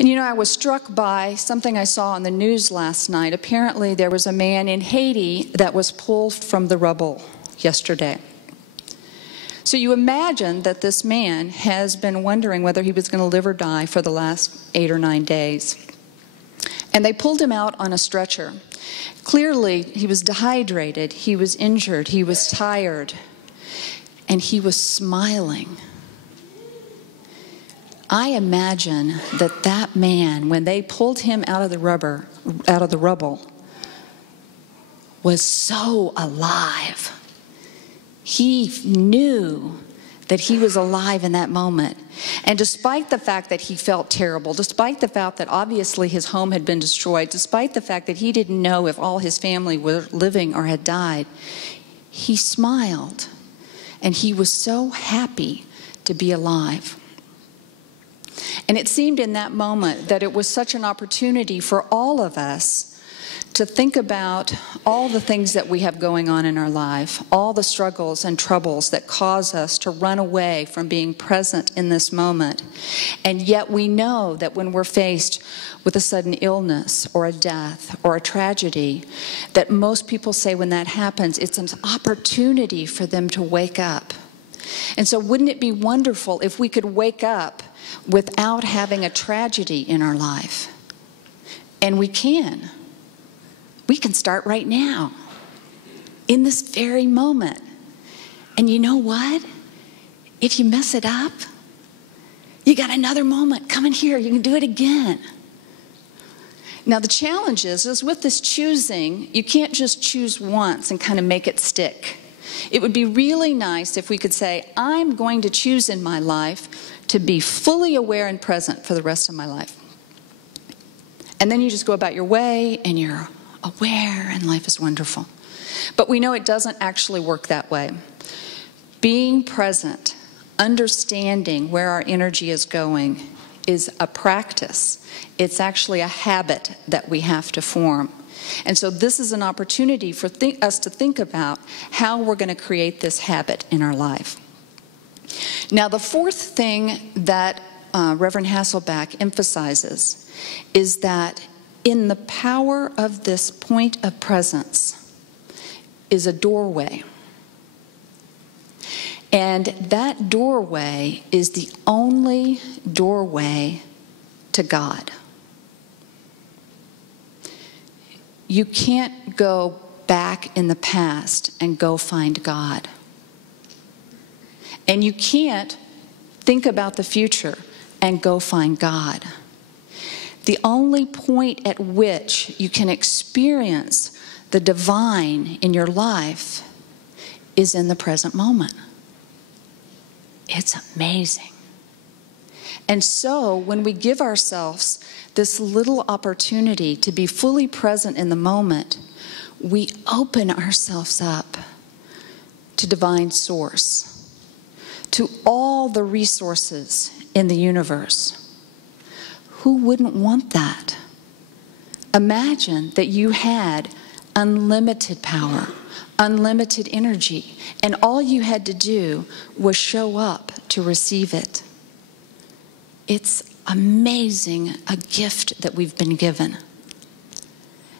And you know, I was struck by something I saw on the news last night. Apparently, there was a man in Haiti that was pulled from the rubble yesterday. So you imagine that this man has been wondering whether he was going to live or die for the last 8 or 9 days. And they pulled him out on a stretcher. Clearly, he was dehydrated, he was injured, he was tired, and he was smiling. I imagine that that man, when they pulled him out of the rubble, was so alive. He knew that he was alive in that moment. And despite the fact that he felt terrible, despite the fact that obviously his home had been destroyed, despite the fact that he didn't know if all his family were living or had died, he smiled. And he was so happy to be alive. And it seemed in that moment that it was such an opportunity for all of us to think about all the things that we have going on in our life, all the struggles and troubles that cause us to run away from being present in this moment. And yet we know that when we're faced with a sudden illness or a death or a tragedy, that most people say when that happens, it's an opportunity for them to wake up. And so wouldn't it be wonderful if we could wake up without having a tragedy in our life? And we can. We can start right now, in this very moment. And you know what? If you mess it up, you got another moment. Come in here, you can do it again. Now the challenge is with this choosing, you can't just choose once and kind of make it stick. It would be really nice if we could say, I'm going to choose in my life to be fully aware and present for the rest of my life. And then you just go about your way and you're aware and life is wonderful. But we know it doesn't actually work that way. Being present, understanding where our energy is going is a practice. It's actually a habit that we have to form. And so this is an opportunity for us to think about how we're going to create this habit in our life. Now, the fourth thing that Reverend Hasselbeck emphasizes is that in the power of this point of presence is a doorway. And that doorway is the only doorway to God. You can't go back in the past and go find God. And you can't think about the future and go find God. The only point at which you can experience the divine in your life is in the present moment. It's amazing. And so when we give ourselves this little opportunity to be fully present in the moment, we open ourselves up to divine source, to all the resources in the universe. Who wouldn't want that? Imagine that you had unlimited power, unlimited energy, and all you had to do was show up to receive it. It's amazing, a gift that we've been given.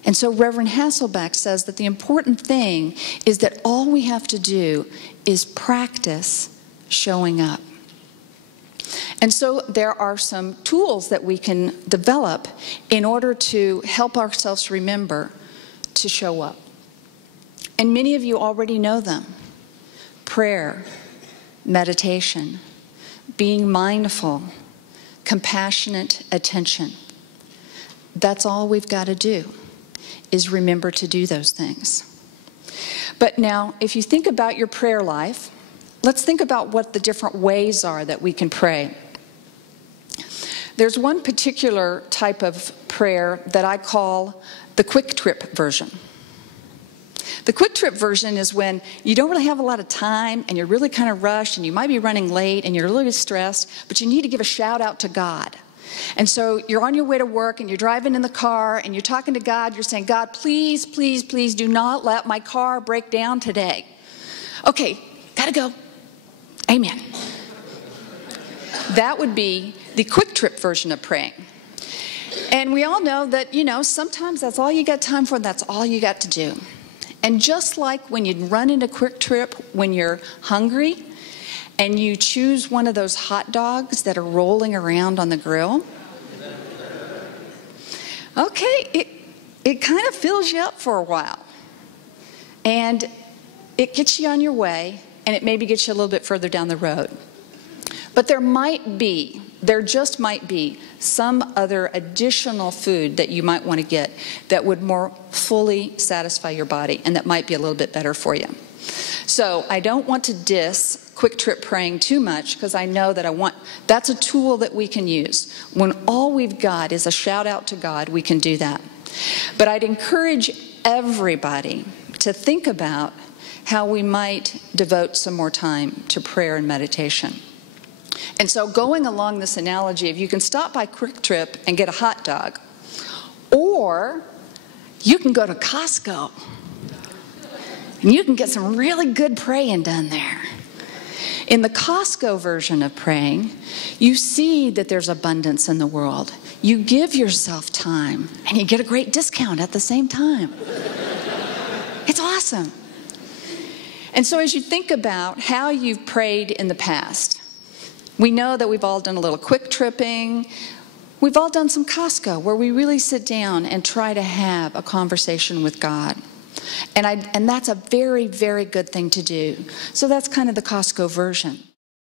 And so Reverend Hasselbeck says that the important thing is that all we have to do is practice showing up. And so there are some tools that we can develop in order to help ourselves remember to show up. And many of you already know them. Prayer, meditation, being mindful, compassionate attention. That's all we've got to do, is remember to do those things. But now, if you think about your prayer life, let's think about what the different ways are that we can pray. There's one particular type of prayer that I call the quick trip version. The quick trip version is when you don't really have a lot of time and you're really kind of rushed and you might be running late and you're a little bit stressed, but you need to give a shout out to God. And so you're on your way to work and you're driving in the car and you're talking to God. You're saying, God, please, please, please do not let my car break down today. Okay, gotta go. Amen. That would be the quick trip version of praying. And we all know that, sometimes that's all you got time for, that's all you got to do. And just like when you run into Quick Trip when you're hungry and you choose one of those hot dogs that are rolling around on the grill, okay, it kind of fills you up for a while. And it gets you on your way, and it maybe gets you a little bit further down the road. But there just might be some other additional food that you might want to get that would more fully satisfy your body and that might be a little bit better for you. So I don't want to diss Quick Trip praying too much, because I know that that's a tool that we can use. When all we've got is a shout out to God, we can do that. But I'd encourage everybody to think about how we might devote some more time to prayer and meditation. And so going along this analogy, if you can stop by Quick Trip and get a hot dog, or you can go to Costco and you can get some really good praying done there. In the Costco version of praying, you see that there's abundance in the world. You give yourself time and you get a great discount at the same time. It's awesome. And so as you think about how you've prayed in the past, we know that we've all done a little Quick Tripping. We've all done some Costco where we really sit down and try to have a conversation with God. And that's a very, very good thing to do. So that's kind of the Costco version.